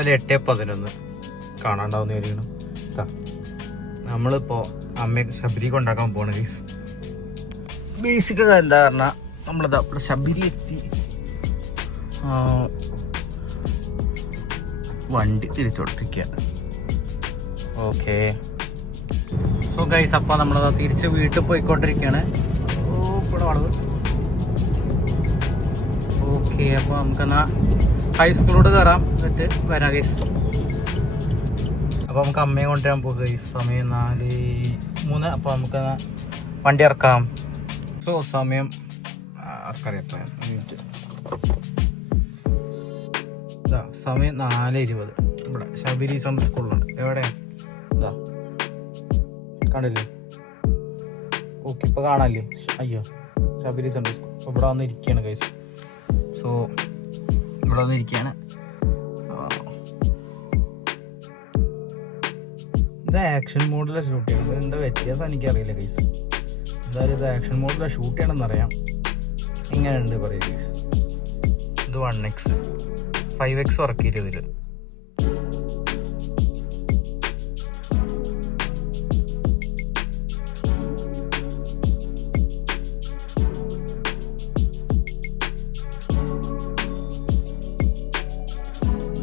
രാവിലെ 8:11 കാണാണ്ടാവുന്ന കാര്യമാണ്. നമ്മളിപ്പോൾ അമ്മയെ ശബരി കൊണ്ടാക്കാൻ പോകണം ഗൈസ്. ബേസിക് എന്താ പറഞ്ഞാൽ നമ്മളിതാ ഇവിടെ ശബരി എത്തി. വണ്ടി തിരിച്ചോട്ടിരിക്കുകയാണ്. ഓക്കെ സോ ഗൈസ്, അപ്പോൾ നമ്മളത് തിരിച്ച് വീട്ടിൽ പോയിക്കൊണ്ടിരിക്കുകയാണ്. ഇവിടെ വളവ്. ഓക്കെ, അപ്പോൾ നമുക്കെന്നാൽ ഹൈസ്കൂളോട് കയറാം, എന്നിട്ട് വരാം ഗൈസ്. അപ്പോൾ നമുക്ക് അമ്മയെ കൊണ്ടുവരാൻ പോകുക ഗൈസ്. സമയം 4:03. അപ്പോൾ നമുക്ക് വണ്ടി ഇറക്കാം. സോ സമയം ആർക്കറിയാം മിനിറ്റ്. സമയം 4:20. ഇവിടെ ശബരി സമ്മർ സ്കൂളിലുണ്ട്. എവിടെയാണ്? ഇതാ കണ്ടില്ലേ? ഓക്കെ, ഇപ്പോൾ കാണാല്ലേ? അയ്യോ, ശബരി സമ്മർ സ്കൂൾ. അപ്പോൾ ഇവിടെ വന്ന് ഇരിക്കുകയാണ് ഗൈസ്. സോ ഇവിടെ വന്ന് ഇരിക്കുകയാണ്. ഇത് ആക്ഷൻ മോഡിലാണ് ഷൂട്ട് ചെയ്യണത്. എന്താ വ്യത്യാസം എനിക്കറിയില്ല ഗൈസ്. എന്തായാലും ഇത് ആക്ഷൻ മോഡിലാണ് ഷൂട്ട് ചെയ്യണമെന്നറിയാം. ഇങ്ങനെയുണ്ട് പറയുക ഗൈസ്. ഇത് 1x 5x വർക്കില്ല ഇതിൽ.